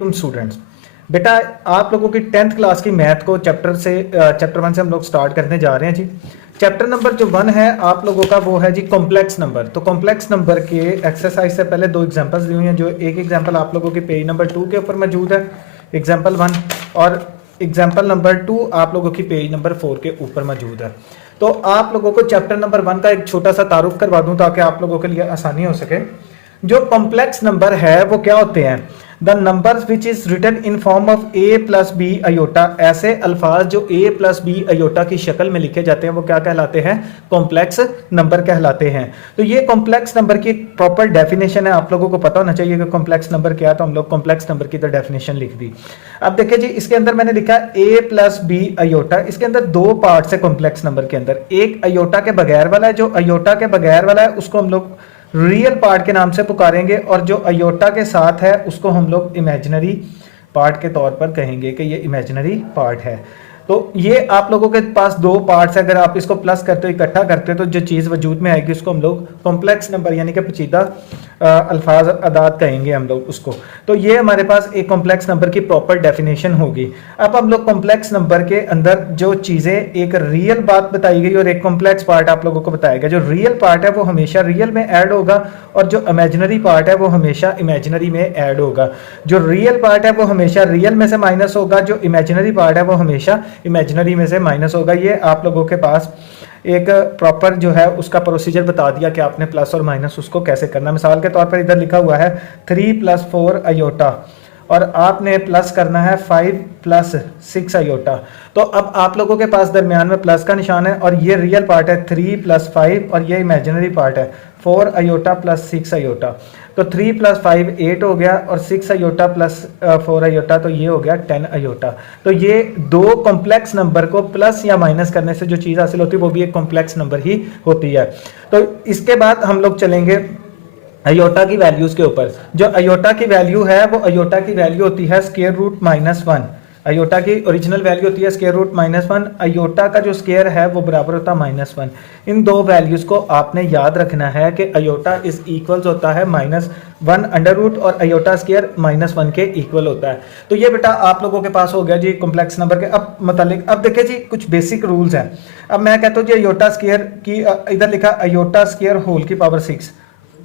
तुम स्टूडेंट्स, बेटा आप लोगों की 10th क्लास की मैथ को चैप्टर 1 से हम लोग स्टार्ट करने जा रहे हैं जी। चैप्टर नंबर जो 1 है आप लोगों का वो है जी कॉम्प्लेक्स नंबर। तो कॉम्प्लेक्स नंबर के एक्सरसाइज से पहले दो एग्जांपल्स दी हुई हैं, जो एक एग्जांपल आप लोगों के पेज नंबर 2 के ऊपर मौजूद है, एग्जांपल 1, और एग्जांपल नंबर 2 आप लोगों की पेज नंबर 4 के ऊपर मौजूद है। तो आप लोगों को चैप्टर नंबर 1 का एक छोटा सा तारुफ करवा दूं ताकि आप लोगों के लिए आसानी हो सके। जो कॉम्प्लेक्स नंबर है वो क्या होते हैं? The numbers which is written in form of a plus b iota. ऐसे अल्फाज जो ए प्लस बी अयोटा की शक्ल में लिखे जाते हैं वो क्या कहलाते हैं? कॉम्प्लेक्स नंबर कहलाते हैं। तो ये कॉम्प्लेक्स नंबर की एक प्रॉपर डेफिनेशन है, आप लोगों को पता होना चाहिए कि कॉम्प्लेक्स नंबर क्या है, तो हम लोग कॉम्प्लेक्स नंबर की तो डेफिनेशन लिख दी। अब देखिए जी, इसके अंदर मैंने लिखा ए प्लस बी अयोटा। इसके अंदर दो पार्ट्स है कॉम्प्लेक्स नंबर के अंदर। एक अयोटा के बगैर वाला है, जो अयोटा के बगैर वाला है उसको हम लोग रियल पार्ट के नाम से पुकारेंगे, और जो अयोटा के साथ है उसको हम लोग इमेजिनरी पार्ट के तौर पर कहेंगे कि ये इमेजिनरी पार्ट है। तो ये आप लोगों के पास दो पार्ट्स है, अगर आप इसको प्लस करते हो, इकट्ठा करते हो, तो जो चीज़ वजूद में आएगी उसको हम लोग कॉम्प्लेक्स नंबर यानी कि पेचीदा अल्फाज अदाद कहेंगे हम लोग उसको। तो ये हमारे पास एक कॉम्प्लेक्स नंबर की प्रॉपर डेफिनेशन होगी। अब हम लोग कॉम्प्लेक्स नंबर के अंदर जो चीज़ें, एक रियल बात बताई गई और एक कॉम्प्लेक्स पार्ट आप लोगों को बताया गया। जो रियल पार्ट है वो हमेशा रियल में ऐड होगा, और जो इमेजिनरी पार्ट है वो हमेशा इमेजिनरी में ऐड होगा। जो रियल पार्ट है वो हमेशा रियल में से माइनस होगा, जो इमेजिनरी पार्ट है वो हमेशा इमेजिनरी में से माइनस होगा। ये आप लोगों के पास एक प्रॉपर जो है उसका प्रोसीजर बता दिया कि आपने प्लस और माइनस उसको कैसे करना। मिसाल के तौर पर इधर लिखा हुआ है 3 + 4 अयोटा, और आपने प्लस करना है 5 + 6 अयोटा। तो अब आप लोगों के पास दरमियान में प्लस का निशान है, और ये रियल पार्ट है 3 + 5, और ये इमेजिनरी पार्ट है 4 अयोटा + 6 अयोटा। तो 3 + 5 8 हो गया, और 6 अयोटा + 4 अयोटा, तो ये हो गया 10 अयोटा। तो ये दो कॉम्प्लेक्स नंबर को प्लस या माइनस करने से जो चीज़ हासिल होती है वो भी एक कॉम्प्लेक्स नंबर ही होती है। तो इसके बाद हम लोग चलेंगे अयोटा की वैल्यूज के ऊपर। जो अयोटा की वैल्यू है वो अयोटा की वैल्यू होती है √-1। अयोटा की ओरिजिनल वैल्यू होती है √-1। अयोटा का जो स्क्वायर है वो बराबर होता है -1। इन दो वैल्यूज को आपने याद रखना है कि अयोटा इज इक्वल्स होता है -1 और अयोटा स्क्वायर -1 के इक्वल होता है। तो ये बेटा आप लोगों के पास हो गया जी कॉम्प्लेक्स नंबर के अब मतलब। अब देखिए जी कुछ बेसिक रूल्स हैं। अब मैं कहता हूँ जी अयोटा स्क्वायर की, इधर लिखा अयोटा स्क्वायर होल की पावर 6।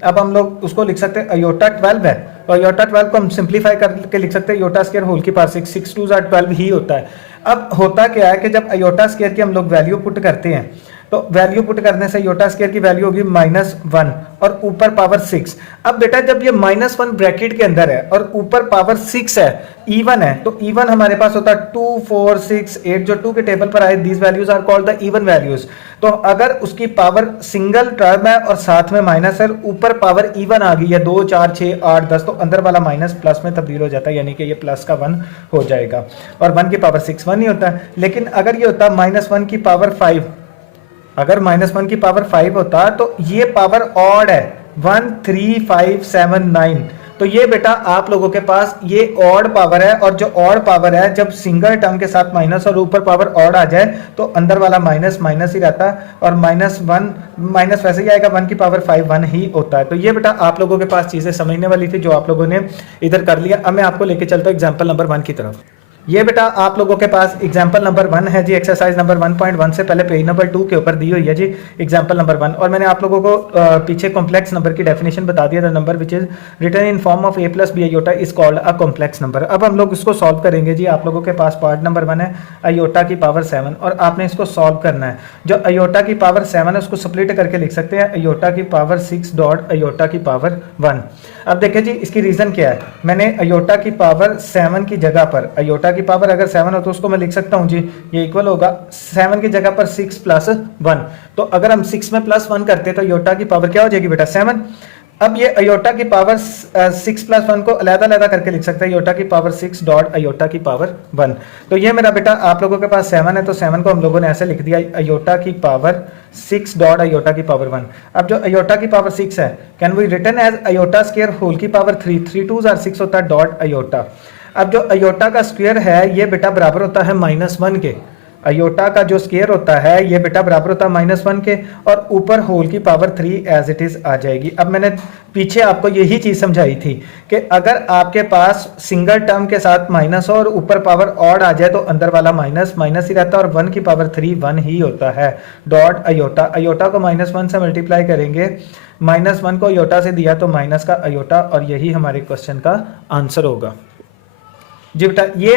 अब हम लोग उसको लिख सकते हैं अयोटा 12 है, तो अयोटा 12 को हम सिंप्लीफाई करके लिख सकते हैं अयोटा स्क्वायर होल की पावर 6। 6 2 12 ही होता है। अब होता क्या है कि जब अयोटा स्क्वायर की हम लोग वैल्यू पुट करते हैं, तो वैल्यू पुट करने से अयोटा स्क्वायर की वैल्यू होगी -1 और ऊपर पावर 6। अब बेटा जब ये -1 ब्रैकेट के अंदर है और ऊपर पावर 6 है, इवन है, तो इवन हमारे पास होता है 2 4 6 8, जो 2 के टेबल पर आए, these values are called the even values. तो अगर उसकी पावर सिंगल टर्म है और साथ में माइनस है, ऊपर पावर इवन आ गई है 2 4 6 8 10, तो अंदर वाला माइनस प्लस में तब्दील हो जाता है, यानी कि ये प्लस का 1 हो जाएगा। और 1 की पावर 6 1 ही होता है। लेकिन अगर ये होता -1 की पावर 5, अगर -1 की पावर 5 होता तो ये पावर ऑड है 1 3 5 7 9। तो ये बेटा आप लोगों के पास ये ऑड पावर है, और जो ऑड पावर है जब सिंगल टर्म के साथ माइनस और ऊपर पावर ऑड आ जाए तो अंदर वाला माइनस माइनस ही रहता है, और -1 माइनस वैसे ही आएगा, 1 की पावर 5 1 ही होता है। तो ये बेटा आप लोगों के पास चीजें समझने वाली थी जो आप लोगों ने इधर कर लिया। अब मैं आपको लेके चलता हूँ एग्जाम्पल नंबर 1 की तरफ। ये बेटा आप लोगों के पास एग्जाम्पल नंबर 1 है जी, एक्सरसाइज नंबर 1.1 से पहले पेज नंबर 2 के ऊपर दी हुई है जी एग्जाम्पल नंबर 1। और मैंने आप लोगों को पीछे कॉम्प्लेक्स नंबर की डेफिनेशन बता दिया था। Number which is written in form of a + b iota is called a complex number. अब हम लोग इसको सॉल्व करेंगे जी। आप लोगों के पास पार्ट नंबर 1 है अयोटा की पावर 7, और आपने इसको सॉल्व करना है। जो अयोटा की पावर 7 है उसको स्प्लिट करके लिख सकते हैं अयोटा की पावर 6 डॉट अयोटा की पावर 1। अब देखिए जी इसकी रीजन क्या है। मैंने अयोटा की पावर 7 की जगह पर, अयोटा की पावर अगर 7 हो तो उसको मैं लिख सकता हूं जी, ये इक्वल होगा 7 की जगह पर 6 + 1। तो अगर हम 6 में +1 करते तो अयोटा की पावर क्या हो जाएगी बेटा 7। अब ये अयोटा की पावर 6 + 1 को अलग-अलग करके लिख सकते हैं अयोटा की पावर 6 डॉट अयोटा की पावर 1। तो ये मेरा बेटा आप लोगों के पास 7 है, तो 7 को हम लोगों ने ऐसे लिख दिया अयोटा की पावर 6 डॉट अयोटा की पावर 1। अब जो अयोटा की पावर 6 है can we written as iota square whole की पावर 3, 3 2 6 होता है डॉट अयोटा। अब जो अयोटा का स्क्वायर है ये बेटा बराबर होता है -1 के, अयोटा का जो स्केयर होता है ये बेटा बराबर होता है -1 के, और ऊपर होल की पावर 3 एज इट इज आ जाएगी। अब मैंने पीछे आपको यही चीज समझाई थी कि अगर आपके पास सिंगल टर्म के साथ माइनस हो और ऊपर पावर ऑड आ जाए तो अंदर वाला माइनस माइनस ही रहता है, और 1 की पावर 3 1 ही होता है। डॉट अयोटा, अयोटा को -1 से मल्टीप्लाई करेंगे, -1 को अयोटा से दिया तो माइनस का अयोटा, और यही हमारे क्वेश्चन का आंसर होगा। जी बेटा ये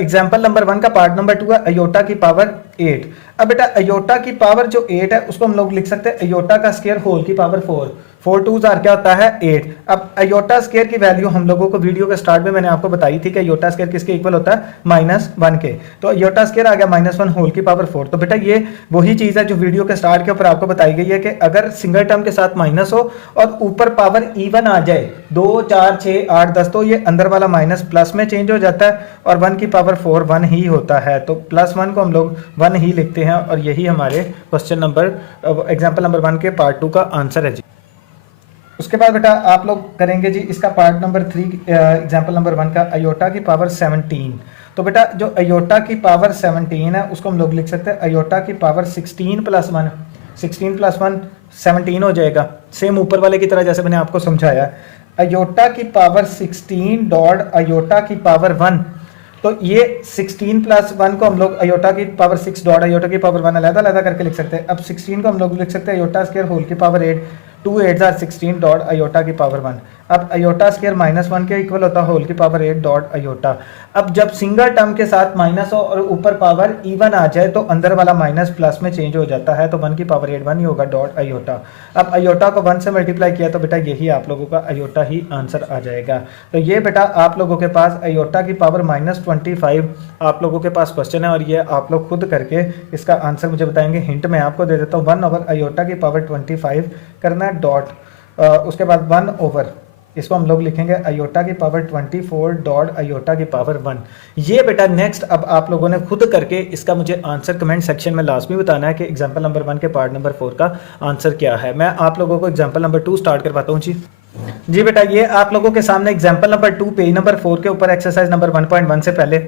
एग्जाम्पल नंबर 1 का पार्ट नंबर 2 है, अयोटा की पावर 8। अब बेटा अयोटा की पावर जो 8 है उसको हम लोग लिख सकते हैं अयोटा का स्केयर होल की पावर 4, 4 2 क्या होता है 8। अब अयोटा स्केयर की वैल्यू हम लोगों को वीडियो के स्टार्ट में मैंने आपको बताई थी कि अयोटा स्केयर किसके इक्वल होता है -1 के, तो अयोटा स्केयर आ गया -1 होल की पावर 4। तो बेटा ये वही चीज है जो वीडियो के स्टार्ट के ऊपर आपको बताई गई है कि अगर सिंगल टर्म के साथ माइनस हो और ऊपर पावर इवन आ जाए 2 4 6 8 10 तो ये अंदर वाला माइनस प्लस में चेंज हो जाता है, और 1 की पावर 4 1 ही होता है, तो +1 को हम लोग 1 ही लिखते हैं, और यही हमारे क्वेश्चन नंबर एग्जाम्पल नंबर 1 के पार्ट 2 का आंसर है जी। उसके बाद बेटा आप लोग करेंगे जी इसका पार्ट नंबर 3 एग्जाम्पल नंबर 1 का अयोटा की पावर 17। तो बेटा जो अयोटा की पावर 17 है उसको हम लोग लिख सकते हैं अयोटा की पावर 16 + 1, 16 + 1 17 हो जाएगा, सेम ऊपर वाले की तरह जैसे मैंने आपको समझाया। अयोटा की पावर 16 डॉट अयोटा की पावर 1, तो ये 16 + 1 को हम लोग अयोटा की पावर 6 डॉट अयोटा की पावर 1 अलग-अलग करके लिख सकते हैं। अब 16 को हम लोग लिख सकते हैं अयोटा स्क्वायर होल की पावर 8, 2 8 16 डॉट अयोटा की पावर 1। अब अयोटा स्क्वायर -1 के इक्वल होता है होल की पावर 8 डॉट अयोटा। अब जब सिंगल टर्म के साथ माइनस हो और ऊपर पावर इवन आ जाए तो अंदर वाला माइनस प्लस में चेंज हो जाता है, तो 1 की पावर 8 1 ही होगा डॉट अयोटा। अब अयोटा को 1 से मल्टीप्लाई किया तो बेटा यही आप लोगों का अयोटा ही आंसर आ जाएगा। तो ये बेटा आप लोगों के पास अयोटा की पावर -25 आप लोगों के पास क्वेश्चन है, और ये आप लोग खुद करके इसका आंसर मुझे बताएंगे। हिंट मैं आपको दे देता हूँ, 1/अयोटा की पावर 25 करना है डॉट, उसके बाद 1/, इसको हम लोग लिखेंगे अयोटा की पावर 24 डॉट अयोटा की पावर 1। ये बेटा नेक्स्ट अब आप लोगों ने खुद करके इसका मुझे आंसर कमेंट सेक्शन में लाजमी बताना है कि एग्जांपल नंबर 1 के पार्ट नंबर 4 का आंसर क्या है। मैं आप लोगों को एग्जांपल नंबर 2 स्टार्ट करवाता हूँ जी बेटा ये आप लोगों के सामने एग्जांपल नंबर 2 पेज नंबर 4 के ऊपर एक्सरसाइज नंबर 1.1 से पहले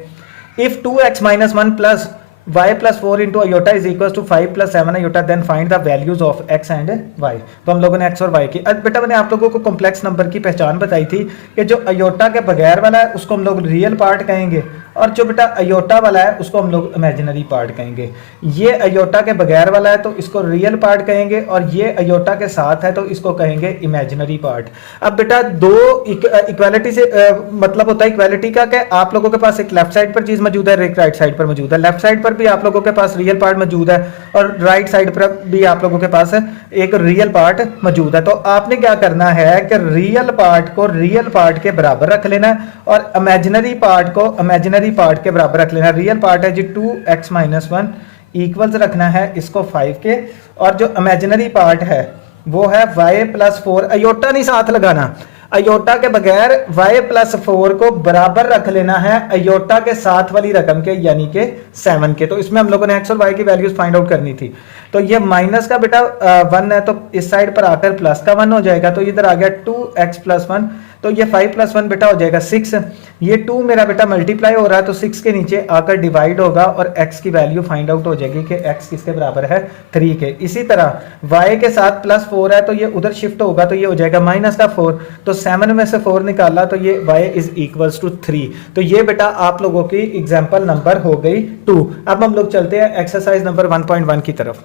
if 2x - 1 + y + 4 into iota is equals to 5 + 7 iota then find the values of x and y। तो हम लोगों ने x और y की, अब बेटा मैंने आप लोगों को कॉम्प्लेक्स नंबर की पहचान बताई थी कि जो अयोटा के बगैर वाला है उसको हम लोग रियल पार्ट कहेंगे, और जो बेटा अयोटा वाला है उसको हम लोग इमेजिनरी पार्ट कहेंगे। ये अयोटा के बगैर वाला है तो इसको रियल पार्ट कहेंगे, और ये अयोटा के साथ है तो इसको कहेंगे इमेजिनरी पार्ट। अब बेटा दो इक्वालिटी से मतलब होता है इक्वालिटी का कि आप लोगों के पास एक लेफ्ट साइड पर चीज मौजूद है, एक राइट साइड पर मौजूद है। लेफ्ट साइड पर भी आप लोगों के पास रियल पार्ट मौजूद है और राइट साइड पर भी आप लोगों के पास एक रियल पार्ट मौजूद है। तो आपने क्या करना है कि रियल पार्ट को रियल पार्ट के बराबर रख लेना है और इमेजिनरी पार्ट को इमेजिनरी पार्ट के बराबर रख लेना है। रियल पार्ट है जी 2x - 1 इक्वल्स रखना है इसको 5 के, और जो इमेजिनरी पार्ट है वो है y + 4। अयोटा नहीं साथ लगाना, अयोटा के बगैर y + 4 को बराबर रख लेना है अयोटा के साथ वाली रकम के यानी के 7 के। तो इसमें हम लोगों ने x और y की वैल्यूज फाइंड आउट करनी थी। तो ये माइनस का बेटा 1 है तो इस साइड पर आकर प्लस का 1 हो जाएगा, तो इधर आ गया 2x + 1, तो ये 5 + 1 बेटा हो जाएगा 6। ये 2 मेरा बेटा मल्टीप्लाई हो रहा है तो 6 के नीचे आकर डिवाइड होगा और x की वैल्यू फाइंड आउट हो जाएगी कि x किसके बराबर है 3 के। इसी तरह y के साथ +4 है तो ये उधर शिफ्ट होगा तो ये हो जाएगा -4, तो 7 में से 4 निकाला तो ये y = 3। तो ये बेटा आप लोगों की एग्जाम्पल नंबर हो गई 2। अब हम लोग चलते हैं एक्सरसाइज नंबर 1.1 की तरफ।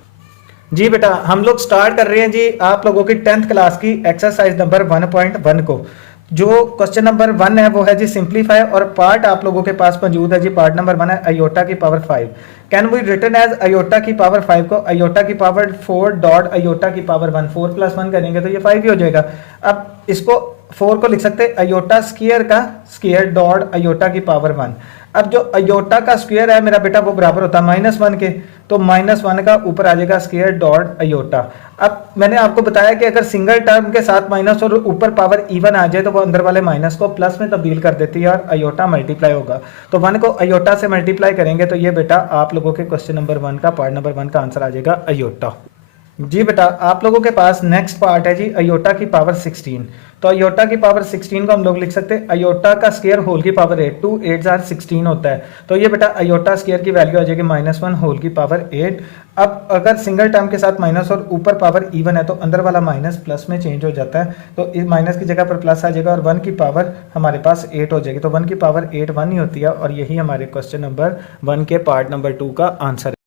जी बेटा हम लोग स्टार्ट कर रहे हैं जी आप लोगों की 10th क्लास की एक्सरसाइज नंबर 1.1 को। जो क्वेश्चन नंबर 1 है वो है जी सिंप्लीफाई, और पार्ट आप लोगों के पास मौजूद है जी पार्ट नंबर 1 है अयोटा की power 5। Can be written as iota की पावर 5 को अयोटा की पावर 4 डॉट अयोटा की पावर 1, 4 + 1 करेंगे तो ये 5 ही हो जाएगा। अब इसको 4 को लिख सकते हैं अयोटा स्क्वायर का स्क्वायर डॉट अयोटा की पावर 1। अब जो अयोटा का स्क्वायर है मेरा बेटा वो बराबर होता है -1 के, तो -1 का ऊपर आ जाएगा स्क्वायर डॉट अयोटा। अब मैंने आपको बताया कि अगर सिंगल टर्म के साथ माइनस और ऊपर पावर इवन आ जाए तो वो अंदर वाले माइनस को प्लस में तब्दील कर देती है और अयोटा मल्टीप्लाई होगा। तो 1 को अयोटा से मल्टीप्लाई करेंगे तो ये बेटा आप लोगों के क्वेश्चन नंबर 1 का पार्ट नंबर 1 का आंसर आ जाएगा अयोटा। जी बेटा, आप लोगों के पास नेक्स्ट पार्ट है जी अयोटा की पावर 16। तो अयोटा की पावर 16 को हम लोग लिख सकते हैं अयोटा का स्क्वायर होल की पावर 8, 2 8 जार 16 होता है। तो ये बेटा अयोटा स्क्वायर की वैल्यू आ जाएगी -1 होल की पावर 8। अब अगर सिंगल टर्म के साथ माइनस और ऊपर पावर इवन है तो अंदर वाला माइनस प्लस में चेंज हो जाता है, तो इस माइनस की जगह पर प्लस आ जाएगा और 1 की पावर हमारे पास 8 हो जाएगी। तो 1 की पावर 8 1 ही होती है और यही हमारे क्वेश्चन नंबर 1 के पार्ट नंबर 2 का आंसर है।